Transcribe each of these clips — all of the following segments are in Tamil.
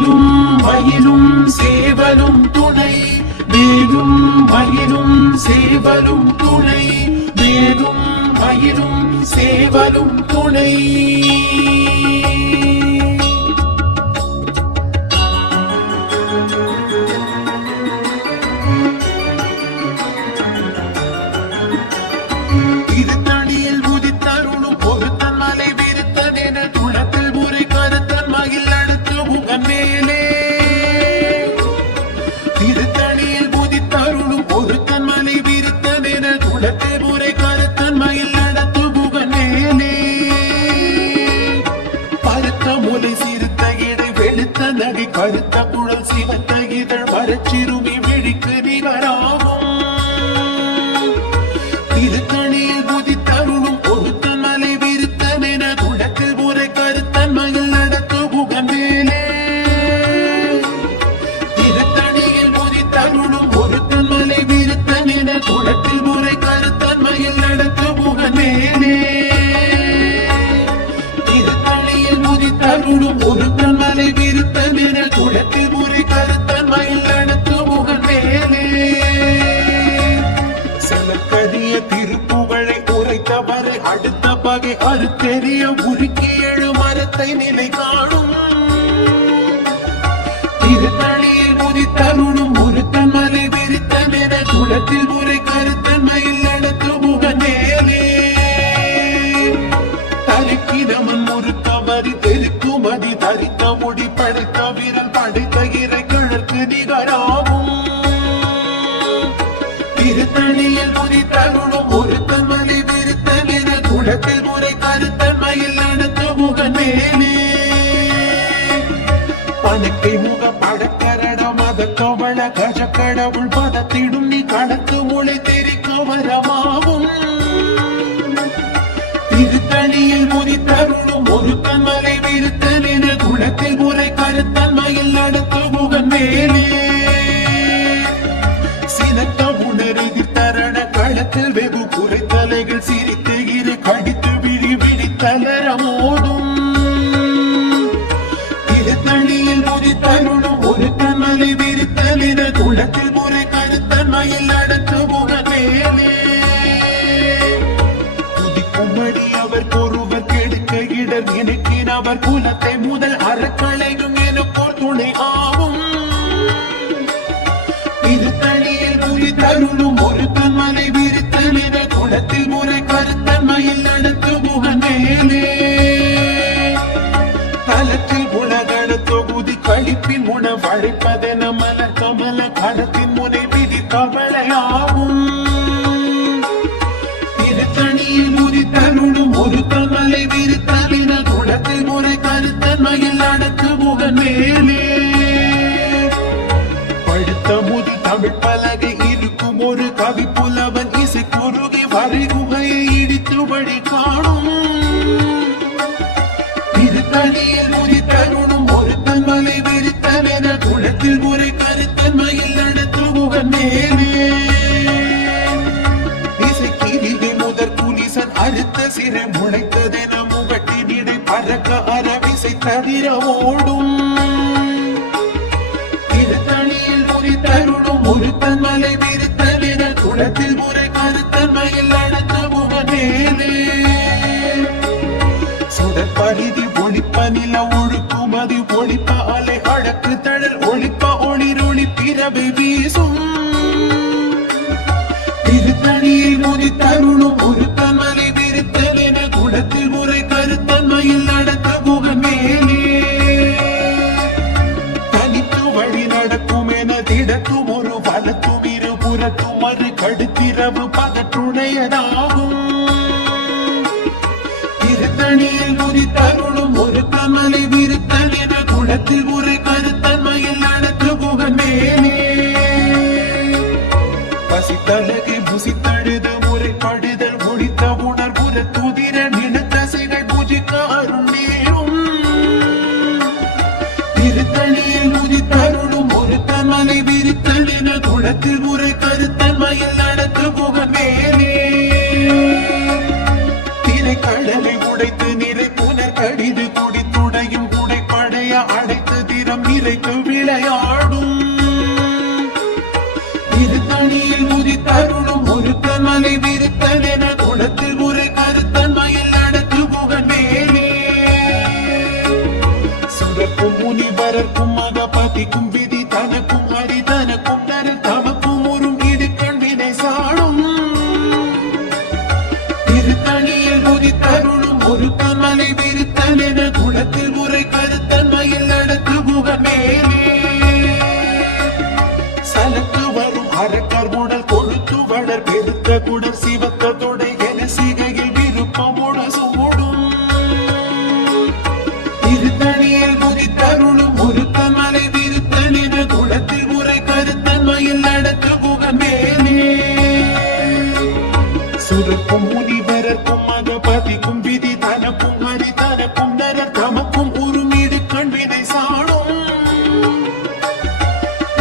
வேலும் மயிலும் சேவலும் துணை வேலும் மயிலும் சேவலும் துணை வேலும் மயிலும் சேவலும் துணை திருத்தணியில் உதித்தருளும் பொருத்தன் மலை விருத்தன் என குளத்தில் முறை கருத்தன் மகிழ் அடுத்து முகன் மேலே திருத்தணியில் உதித்தருளும் பொருத்தன் மலை விருத்தன் என குளத்தில் முறை கருத்தன் மகிழ் அடுத்து முகன் மேலே பருத்த முலை சிறுத்த இடை வெளுத்த நகை கருத்த குழல் சிவத்த இதழ் வரச்சிறுமி விழிக்கு நிகராகும் திருத்தணியில் புதித்தருளும் பொருத்தன் மலை விருத்தன் என குளத்தில் முறை கருத்தன் மகிழ் நடத்து முகன் மேலே திருத்தணியில் புதித்தருளும் பொருத்தன் மலை விருத்தன் என குளத்தில் முறை கருத்தன் மகிழ் நடத்து முகன் மேலே திருத்தணியில் புதித்தருளும் பொருத்தன் மலை விருத்தன் என குளத்தில் முறை கருத்தன் மகிழ் நடத்து முகன் மேலே செலக்கரிய திருப்புகழை உரைத்தவரை அடுத்த பகை அறுத்தெறிய உருக்கி எழு மரத்தை நிலை காணும் திருத்தணியில் உதித்தருளும் ஒருத்தன் மலை விரித்தன் என குளத்தில் முறை கருத்தன் மயில் நடத்து முகன் மேலே தலைக்கிரமன் முறுக்கவரி தெருக்குமதி தரித்த முடி படைத்த வீரன் படைத்த இறை கிழக்கு நிகராகும் திருத்தணியில் உதித்தருளும் ஒருத்தன் மலை விருத்தன் என குளத்தில் முறை கருத்தன் மயில் நடத்து முகன் மேலே பணக்கை முக படக்கரட மத கவள கஜ கடவுள் பதத்திடும் நீ கடத்து மொழி தெரிக்க வரமாவும் திருத்தணியில் உதித்தருளும் ஒருத்தன் மலை விருத்தன் என குளத்தில் முறை கருத்தன் மயில் நடத்து முகன் மேலே சினத்த உணரெதிர் தரண களத்தில் வெகு குறைத்தலைகள் சிரித்து இரு கடித்து விழி விழித்தலர மோதும் திருத்தணியில் உதித்தருளும் ஒருத்தன் மலை விருத்தன் என குளத்தில் முறை கருத்தன் மயில் நடத்து முகன் மேலே துதிக்கும்படி அவர் ஒருவர் கெடுக்க இடர் நினைக்கின் அவர் குலத்தை முதல் அறக்களையும் எனக்கோர் துணை ஆகும் திருத்தணியில் புரிதருளும் ஒருத்தன் மலை விருத்தன் என குளத்தில் முறை கருத்தன் மயில் நடத்து முகன் மேலே தலத்தில் உலகண தொகுதி கழிப்பின் உணவழைப்பதென மலர் கமல களத்தின் முனை விதி கவலையாகும் திருத்தணியில் புரிதருளும் ஒருத்தன் மலை விருத்தன் என குளத்தில் முறை கருத்தன் மயில் நடத்து முகன் மேலே படுத்த முதி தமிழ் பலகை இருக்கும் ஒரு கவி புலவன் இசை குறுகி வரை குகையை இடித்து வழி காணும் திருத்தணியில் உதித்தருளும் ஒருத்தன் மலை விருத்தன் என குளத்தில் முறை கருத்தன் மயில் நடத்து முகன் மேலே இசைக்கிரிகை முதற் புலிசன் அறுத்த சிறை முளைத்ததென முகட்டின் இடை பறக்க அரவிசை தவிர ஓடும் திருத்தணியில் உதித்தருளும் ஒருத்தன் மலை விருத்தன் என குளத்தில் முறை கருத்தன் மயில் நடத்து முகன் மேலே சுடர் பரிதி ஒளிப்ப நில ஒழுக்குமதி ஒளிப்ப அலை அழக்கு தழல் ஒளிப்ப ஒளிரொளி பிறவை வீசும் திருத்தணியில் உதித்தருளும் ஒருத்தன் மலை விருத்தன் என குளத்தில் முறை கருத்தன் மயில் நடத்து முகன் மேலே தனித்து வழி நடக்கும் என திடத்தும் ஒரு வலத்தும் இரு புறத்தும் மறு கடுத்திரவு பகற்றுடையதாகும் திருத்தணியில் உதித்தருளும் ஒருத்தன் மலை விருத்தன் என குளத்தில் முறை கருத்தன் மயில் நடத்து முகன் மேலே பசித்தழகை புசித்தழுது முறை படுதல் ஒழித்த உணர்வுற துதிர நினத்தசைகள் பூஜிக்க அருள் நேரும் திருத்தணியில் உதித்தருளும் ஒருத்தன் மலை விருத்தன் என குளத்தில் முறை கருத்தன் மயில் நடத்து முகன் மேலே திரை கடலை உடைத்து நிறை புனர் கடிது குடித்துடையும் குடைப்படைய அடைத்து திரு திறம் நிறைத்து விளையாடும் இரு தனியில் உதித்தருளும் ஒருத்தன் மலை விருத்தன் என குளத்தில் ஒரு கருத்தன் மயில் நடத்து புகன் மேலே சுரக்கும் முனிவரர்க்கும் மகபதிக்கும் விதி தனக்கும் அடி தனக்கும் தரல் தமக்கும் உறும் இது கண்வினை சாடும் இரு தனியில் உதித்தருளும் ஒருத்தன் மலை விருத்தன் என குளத்தில் ஒரு கருத்தன் மயில் நடத்து புகன் மேலே சலத்து வரும் அரக்கர் உடல் கொழுத்து வளர் பெருத்த குடல் சிவத்த தொடை என சிகையில் விருப்பமோடு சூடும் இரு தனியில் குதித்தருளும் ஒருத்தன் மலை விருத்தன் என குளத்தில் உரை கருத்தன் மயில் நடத்து புகன் மேலே சுரக்கும் முனிவரர்க்கும் மகபதிக்கும் விதி தனக்கும் அடி தனக்கும் நரர் தமக்கும் உருமீது கண்வினை சாடும்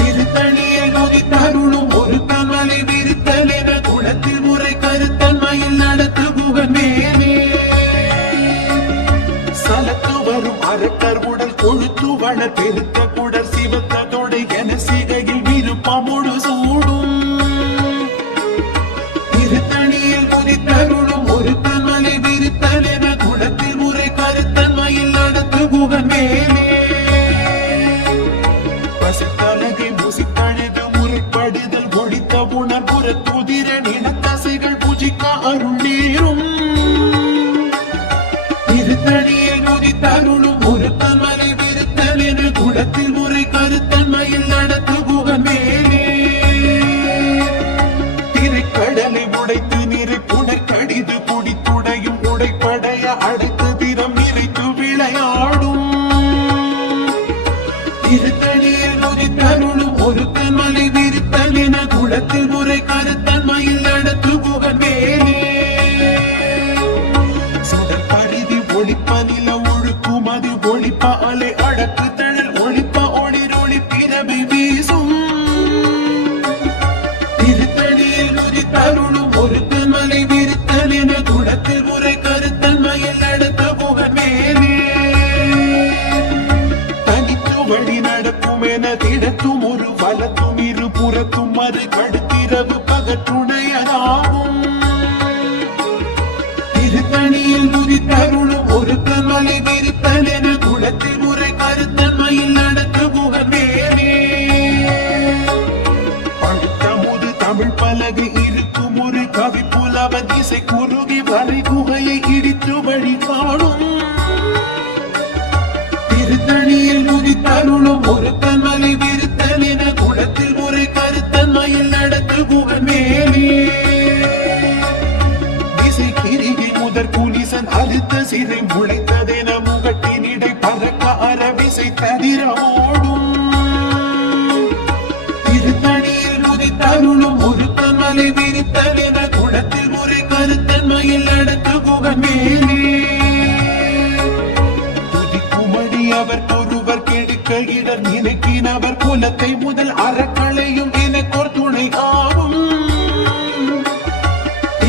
இரு தனியில் குதித்தருளும் ஒருத்தன் மலை விருத்தன் என குளத்தில் உரை கருத்தன் மயில் நடத்து புகன் மேலே சலத்து வரும் அரக்கர் உடல் கொழுத்து வளர் பெருத்த குடல் சிவத்த தொடை என சிகையில் விருப்பமோடு சூடும் இரு தனியில் குதித்தருளும் ஒருத்தன் மலை விருத்தன் என குளத்தில் உரை கருத்தன் மயில் நடத்து புகன் மேலே பசித்தலகை முசித்தழுது முறைப்படுதல் ஒழித்த உணர்புற துதிர நினத்தசைகள் புஜிக்க அருள் நீரும் இரு தனியில் குதித்தருளும் ஒருத்தன் மலை விருத்தன் என குளத்தில் உரை கருத்தன் மயில் நடத்து புகன் மேலே திரைக்கடலை உடைத்து நிறை புனர் கடிது குடித்துடையும் உடைப்படைய அடைத்து திறம் நிறைத்து விளையாடும் இரு தனியில் குதித்தருளும் ஒருத்தன் மலை விருத்தன் என குளத்தில் உரை கருத்தன் மயில் நடத்து புகன் மேலே சுடர் பரிதி ஒளிப்ப நில ஒழுக்கும் அது ஒளிப்ப அலை அடக்கு தழல் ஒளிப்ப ஒளிரொளி பிறவி வீசும் இரு தனியில் குதித்தருளும் ஒருத்தன் மலை விருத்தன் என குளத்தில் உரை கருத்தன் மயில் நடத்து புகன் மேலே தனித்து வழி நடக்கும் என திடத்தும் ஒரு வலத்தும் இரு புறத்தும் மறு கடுத்திரவு பகற்றுணையதாகும் இரு தனியில் குதித்தருளும் ஒருத்தன் மலை விருத்தன் என குளத்தில் உரை கருத்தன் மயில் நடத்து புகன் மேலே பழுத்த முது தமிழ் பலகை இருக்கும் ஒரு கவி புலவ திசை குறுகி வரை குகையை இடித்து வழி காணும் இரு தனியில் குதித்தருளும் ஒருத்தன் மலை விருத்தன் என குளத்தில் உரை கருத்தன் மயில் நடத்து புகன் மேலே திசை கிரிகை முதற் குலிசன் அழுத்த சிறை முளைத்ததென முகட்டினிடை பறக்க அரவிசை ததிர ஓடும் இரு தனியில் குதித்தருளும் ஒருத்தன் மலை விருத்தன் என குளத்தில் உரை கருத்தன் மயில் நடத்து புகன் மேலே துதிக்குமடி அவர் ஒருவர் கெடுக்க இடர் நினைக்கினவர் குலத்தை முதல் அறக்களையும் எனக்கோர் துணை ஆகும்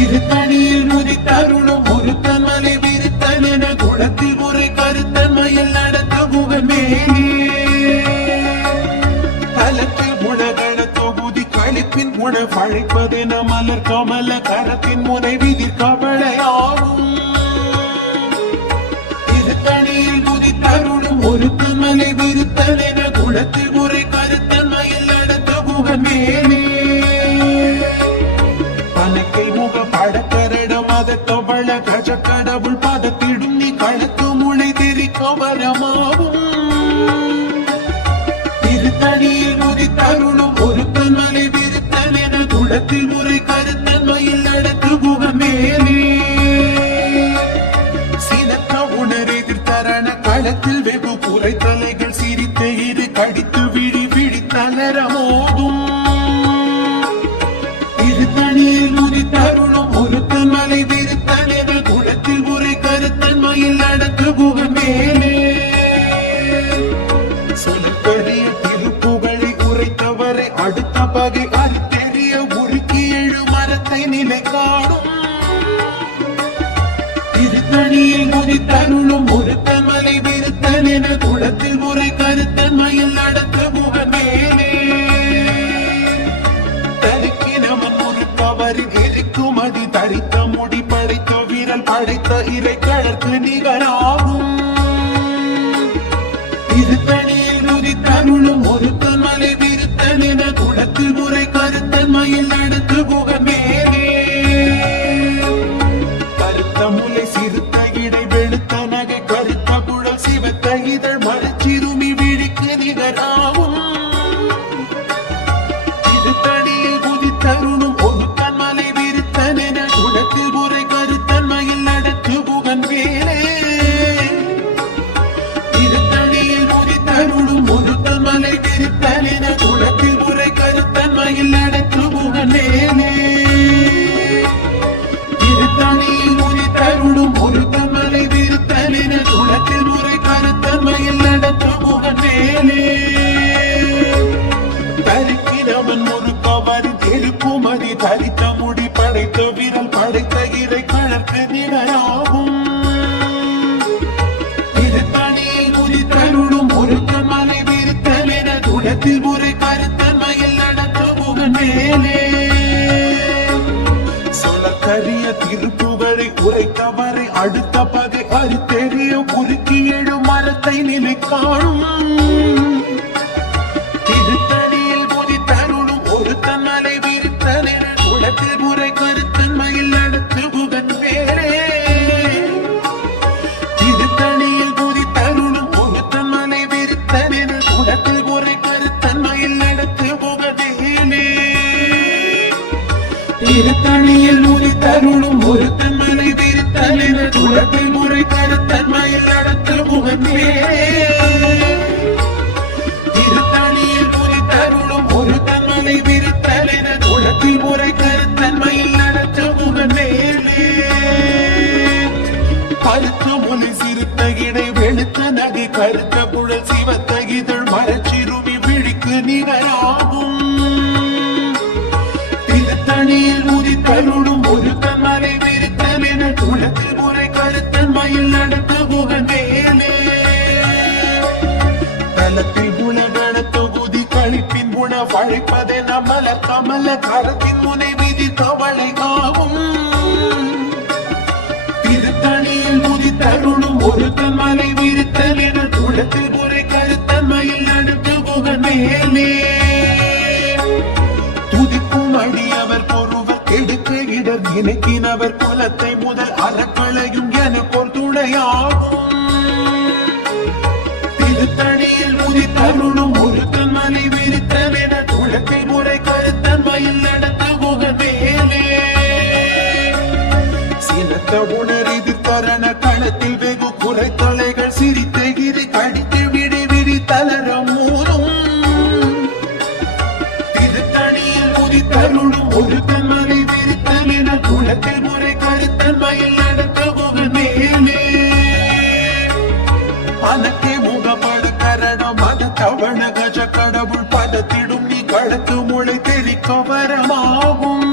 இரு தனியில் குதித்தருளும் ஒருத்தன் மலை விருத்தன் என குளத்தில் உரை கருத்தன் மயில் நடத்து புகன் மேலே தலத்தில் உணகண தொகுதி கழிப்பின் உணவழைப்பதென மலர் கமல கரத்தின் முனை விதிர் கவலையாகும் இரு தனியில் குதித்தருளும் ஒருத்தன் மலை விருத்தன் என குளத்தில் உரை கருத்தன் மயில் நடத்து புகன் மேலே பலக்கை முக படக்கரடம் அதத்தவள கஜ கடவுள் பதத்திடும் நீ களத்து முளை தெரிக்க வரமாவும் இரு தனியில் குதித்தருளும் ஒருத்தன் மலை விருத்தன் என குளத்தில் உரை கருத்தன் மயில் நடத்து புகன் மேலே சினத்த உணர் எதிர்த்தரண களத்தில் வெகு குறை தலைகள் சிரித்த இரு கடித்து விழி விழித்தளர மோதும் இரு தனியில் குதித்தருளும் ஒருத்தன் மலை விருத்தன் என குளத்தில் உரை கருத்தன் மயில் நடத்து புகன் மேலே சொல்லப்பெரிய திருப்புகழை உரைத்தவரை அடுத்த பகை அறுத்தெறிய உருக்கிய பழுத்த இறை கழற்கு நிகராகும். திருத்தணியில் உதித்தருளும் ஒருத்தன் மலை விருத்தன் என குளத்தில் முறை கருத்தன் மயில் நடத்து புகமேலே. கருத்த முலை சிறுத்த இடை வெளுத்த நகை கருத்த குழல் சிவத்த இதழ் மலச்சிறுமி விழிக்கு நிகராகும். திருத்தணியில் உதித்தருளும் ஒருத்தன் மலை விருத்தன் என குளத்தில் முறை கருத்தன் மயில் நடத்து புகமேலே. ஒருத்தன் மலை விருத்தன் என குளத்தில் முறை கருத்தன் மயில் நடத்து புகமேலே. திருத்தணியில் உதித்தருளும் ஒருத்தன் மலை விருத்தன் என குளத்தில் முறை கருத்தன் மயில் நடத்து புகமேலே. தரிக்கிறவன் ஒரு கவரி திருப்புமதி தரித்த முடி படைத்த விரல் படைத்த இறை கழற்கு நிகராகும். திருத்தணியில் உதித்தருளும் ஒருத்தன் மலை விருத்தன் என குளத்தில் முறை கருத்தன் மயில் நடத்து புகமேலே. சொலக்கரிய திருப்புகழை உரைத்தவரை அடுத்த பகை அறுத்தெறிய குறுக்கி எழும் மரத்தை நிலை காணும். திருத்தணியில் உதித்தருளும் ஒருத்தன் மலை விருத்தன் என குளத்தில் முறை கருத்தன் மயில் நடத்து புகமேலே. திருத்தணியில் உதித்தருளும் ஒருத்தன் மலை விருத்தன் என குளத்தில் முறை கருத்தன் மயில் நடத்து புகமேலே. திருத்தணியில் உதித்தருளும் ஒருத்தன் மலை விருத்தன் என குளத்தில் முறை கருத்தன் மயில் நடத்து புகமேலே. திருத்தணியில் உதித்தருளும் ஒருத்தன் மலை விருத்தன் என குளத்தில் முறை கருத்தன் மயில் நடத்து புகமேலே. கருத்த மொழி சிறுத்த இடை வெளுத்த நகை கருத்த குழல் சிவத்த இதழ் மரச்சிறுமி விழிக்கு நிகராகும். திருத்தணியில் உதித்தருளும் ஒருத்தன் மலை விருத்தன் என குளத்தில் முறை கருத்தன் மயில் நடத்து புகமேலே. தலத்தில் உலகண தொகுதி கழிப்பின் குண வழைப்பதென மலர் கமல கரத்தின் முனை விதி கவலை ஆகும். திருத்தணியில் உதித்தருளும் ஒருத்தன் மலை விருத்தன் என குளத்தில் முறை கருத்தன் மயில் நடத்து புகமேலே. துதிக்கும் அடியவர் பொருவர் கெடுக்க இடர் நினைக்கினவர் குலத்தை முதல் அறக்களையும் எனக்கோர் துணையாகும். திருத்தணியில் உதித்தருளும் ஒருத்தன் மலை விருத்தன் என குளத்தில் முறை கருத்தன் மயில் நடத்து புகமேலே. சினத்த உணரிது தரண களத்தில் வெகு குறைத்தலைகள் சிரித்த கிரி கடித்து விடி விரி தளர மூரும். திருத்தணியில் உதித்தருளும் ஒருத்தன் மலை விருத்தன் என குளத்தில் முறை கருத்தன் மயில் நடத்த புகமேலே. அனக்கே முகப்பட கரணம் மத தவண கஜ கடவுள் பதத்திடும் நீ களத்து முளை தெரிக்க வரமாகும்.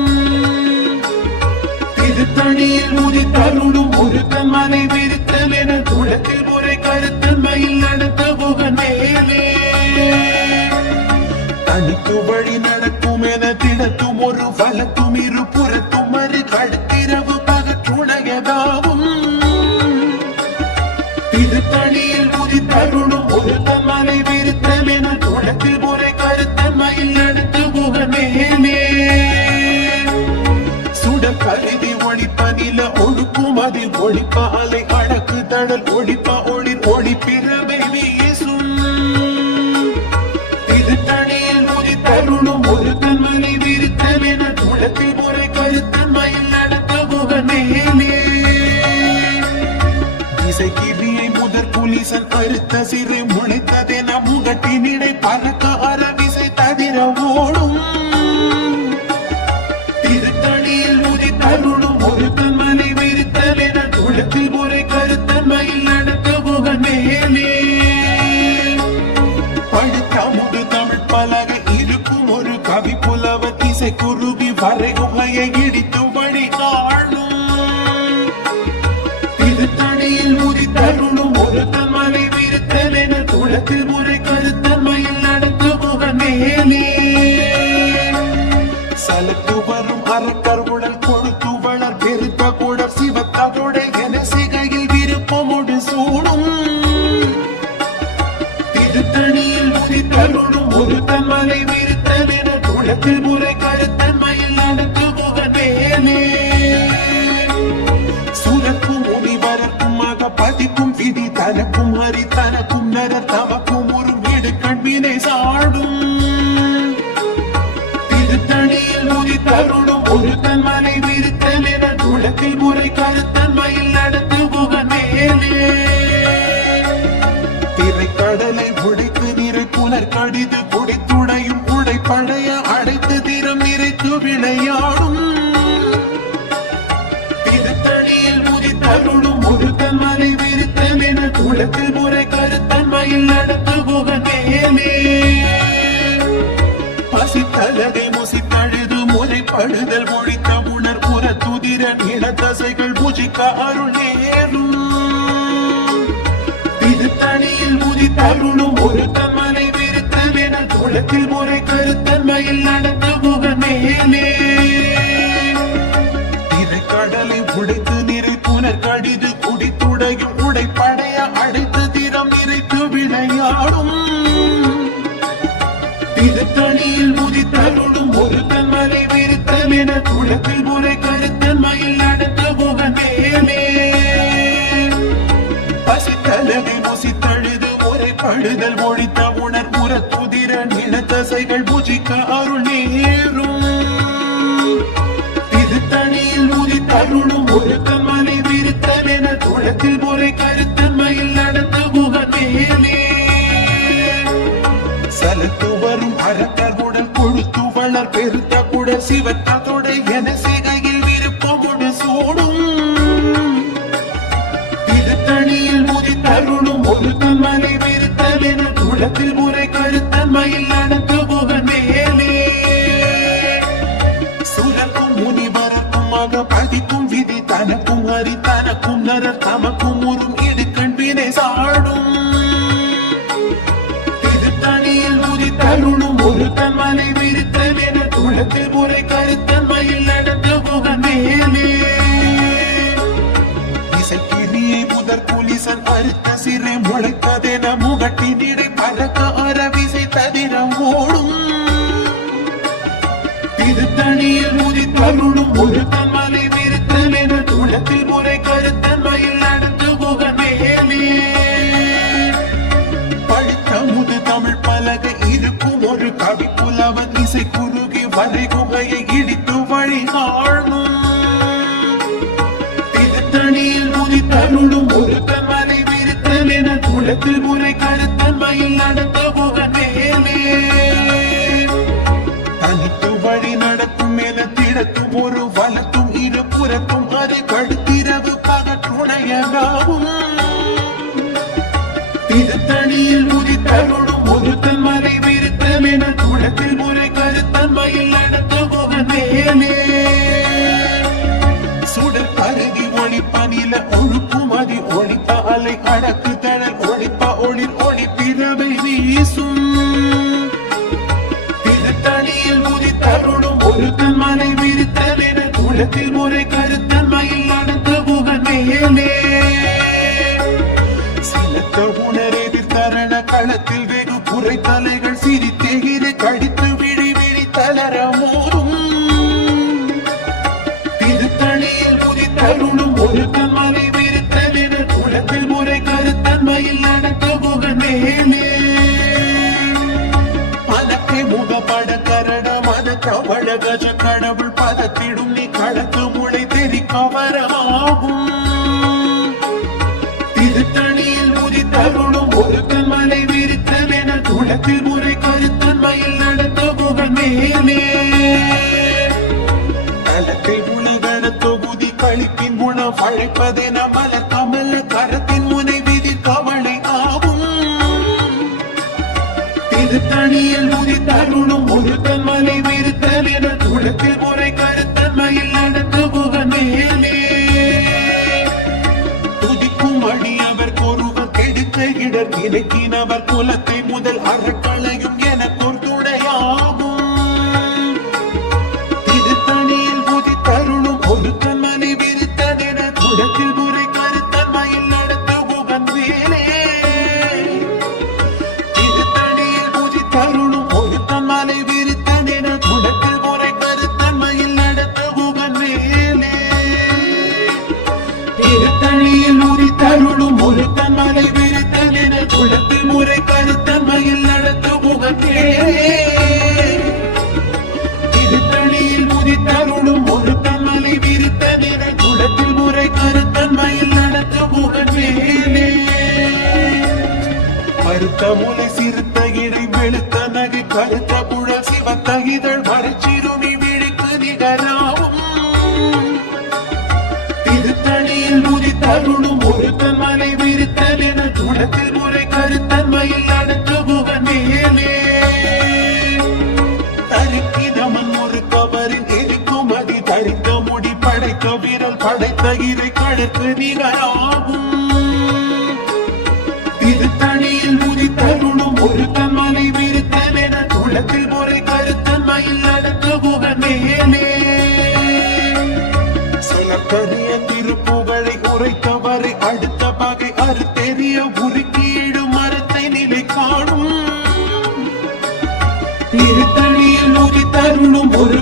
திருத்தணியில் உதித்தருளும் ஒருத்தன் மலை விருத்தன் என குளத்தில் முறை கருத்தன் மயில் நடத்த புகமேலே. தனித்து வழி நடக்கும் என திடத்தும் ஒரு வலத்தும் இரு புறத்தும் மறு கழுத்திரவு பகற்றுணையதாகும். திருத்தணியில் உதித்தருளும் ஒருத்தன் மலை விருத்தன் என குளத்தில் முறை கருத்தன் மயில் நடத்து புகமேலே. சுடர் கருதி ஒளிப்ப நில ஒழுக்கும் அதில் ஒளிப்ப அலை அடக்கு தடல் ஒளிப்ப ஒளிர் ஒளிப்பிறவை வீசும். திருத்தணியில் உதித்தருளும் ஒருத்தன் மலை விருத்தன் என குளத்தில் முறை கருத்தன் மயில் நடத்த புகமேலே. இசைக்கிரியை முதற் புலிசன் கருத்த சிறு முளைத்ததென முகட்டினிடை பறக்க அறவிசை தவிர ஓடும். திருத்தணியில் உதித்தருளும் ஒருத்தன் மலை விருத்தன் என குளத்தில் முறை கருத்தன் மயில் நடத்த புகமேலே. பழுத்த முது தமிழ் பலகை இருக்கும் ஒரு கவி புலவர் இசை குருவி வரை குகையை இடித்து வழி காணும். திருத்தணியில் உதித்தருளும் ஒருத்தன் மலை விருத்தன் என குளத்தில் முறை கருத்தன் மயில் நடத்த புகமேலே. சலத்து வரும் அறக்கருவுடல் கொடுத்து வளர் பெருத்த குடர் சிவத்ததோட என ஒரு தன்மலை விரித்தல் என குளத்தில் முறை கருத்தன்மையில் நடத்து முகநேலே சுரக்கும் முனிவரக்கும் மக பதிக்கும் விதி தனக்கும் ஹரி தனக்கும் நரர் தமக்கும் ஒரு வீடு கண்வினை சாடும் திருத்தணியில் முதி தருணும் ஒரு தன்மலை விரித்தல் என குளத்தில் முறை கருத்தன்மையில் நடத்து முகநேலே கடலை உடைத்து நிறை புலர் கடிது குடித்துடையும் உடை பழைய அடைத்து திறம் நிறைத்து விளையாடும் திருத்தணியில் முதித்தருளும் ஒரு தன்மலை விரித்தல் என குளத்தில் முறை கருத்தன்மையில் நடத்து முகநேலே பசித்தலகை முசித்தழுது முறைப்படுதல் மொழித்த உணர் புற துதிர நிலத்தசைகள் புஜிக்க அருள் நேரும் திருத்தணியில் முதித்தருளும் ஒரு தன்மலை விரித்தல் என குளத்தில் முறை கருத்தன்மையில் நடத்த முகநேலே இதை கடலை உடைத்து நிறை புனர் கடிது குடித்துடையும் உடை படைய அடைத்து திறம் நிறைத்து விளையாடும் திருத்தணியில் முதித்தருளும் ஒரு தன்மலை விரித்தல் என குளத்தில் முறை கருத்தன்மையில் நடத்த முகநேலே பசித்தலகை முசித்தழுது முறைப்படுதல் மொழித்த உணர் புற துதிர நிலத்தசைகள் புஜிக்க அருள் நேரும் திருத்தணியில் முதித்தருளும் ஒரு தன்மலை விரித்தல் என குளத்தில் முறை கருத்தன்மையில் நடத்த முகநேலே சலத்து வரும் அரக்கர் உடல் கொழுத்து வளர் பெருத்த குடல் சிவத்த தொடை என சிகையில் விருப்பமுடு சூடும் திருத்தணியில் முதித்தருளும் ஒரு தன்மலை விரித்தல் என குளத்தில் முறை கருத்தன்மையில் நடத்த முகநேலே சுரக்கும் முனிவரக்கும் மக பதிக்கும் விதி தனக்கும் ஹரி தனக்கும் நரர் தமக்கும் உறும் இடு கண்பினை சாடும் திருத்தணியில் முதித்தருளும் ஒரு தன்மலை விரித்தல் என குளத்தில் முறை கருத்தன்மையில் நடத்த முகநேலே இசைக்கிரியை முதற் புலிசன் அறுத்த சிறை முளைத்ததென முகட்டினிடை பறக்க அரவிசை ததிரம் ஓடும் திருத்தணியில் முதித்தருளும் ஒரு தன்மலை விரித்தல் என குளத்தில் முறை கருத்தன்மையில் நடத்த முகநேலே பழுத்த முது தமிழ் பலகை இருக்கும் ஒரு கவி புலவன் இசை குறுகி வரை குகையை இடித்து வழி காணும் திருத்தணியில் முதித்தருளும் ஒரு தன்மலை விரித்தல் என குளத்தில் முறை கருத்தன்மையில் நடத்த முகநேலே தனித்து வழி நடக்கும் என திடத்தும் ஒரு வலத்தும் இரு புறத்தும் அதை கடுத்திரவு பகற்றுணையகாவும் திருத்தணியில் முதித்தருளும் ஒரு தன்மலை விரித்தல் என குளத்தில் முறை கருத்தன்மையில் நடத்த முகநேலே சுடர் கருதி ஒளிப்ப நில ஒழுக்கும் அதி ஒளிப்ப அலை அடக்கு தழல் ஒளிப்ப ஒளிர் ஒளிப்பிரவை வீசும் திருத்தணியில் முதித்தருளும் ஒரு தன்மலை விரித்தல் என குளத்தில் முறை கருத்தன்மையில் நடத்த முகநேலே சிலத்த உணரெதிர் தரண களத்தில் வெகு குறை தலைகள் சிரித்தெகிரி கடித்து விழி விழி தளர மோதும் திருத்தணியில் முதித்தருளும் ஒரு தன்மலை விரித்தல் என குளத்தில் முறை கருத்தன்மையில் நடத்த முகநேலே பதக்கை முகப்பட கரட மத கவள கஜ கடவுள் பதத்திடும் நீ களத்து முளை தெரிக்க வரமாகும் திருத்தணியில் முதித்தருளும் ஒரு தன்மலை விரித்தல் என குளத்தில் முறை கருத்தன்மையில் நடத்த முகநேலே தலத்தை உலகட தொகுதி கழிப்பின் குணம் அழைப்பதென மல கமல கரத்தின் முனை விதி கவளை ஆகும் திருத்தணியில் முதித்தருளும் ஒரு தன்மலை விரித்தல் என குளத்தில் முறை கருத்தன்மையில் நடத்த முகநேலே துதிக்கும் அடியவர் கொருவர் கெடுக்க இடர் நினைக்கினவர் குலத்தை முதல் அறக்களையும் எனக்கொரு துணையாகும் திருத்தணியில் முதித்தருளும் ஒரு தன்மலை விரித்தல் என குளத்தில் முறை கருத்தன்மையில் நடத்த முகநேலே திருத்தணியில் முதித்தருளும் வெளுத்த நகை கருத்த புழல் சிவத்த இதழ் மறைச்சிறுமி விழிக்கு நிகராவும் திருத்தணியில் உதி தருணும் ஒருத்தன் மலை விரித்தல் என குணத்தில் முறை கருத்தன்மையில் அடுத்த புகன் மேலே தருக்கி நமன் ஒரு கவரில் இருக்கும் அதி தரித்த முடி படைத்த விரல் படைத்த இறை கழுத்து நிகராகும் திருத்தணியில் உதி தருணும் ஒருத்தன் மலை விரித்தல் என குணத்தில் முறை கருத்தன்மையில் அடுத்த புகன் மேலே கரிய திருப்புகழை உரைத்தவரை அடுத்த பகை அறுத்தெறிய உருக்கீடும் மரத்தை நிலை காணும் திருத்தணியில் உதி தருணும் ஒரு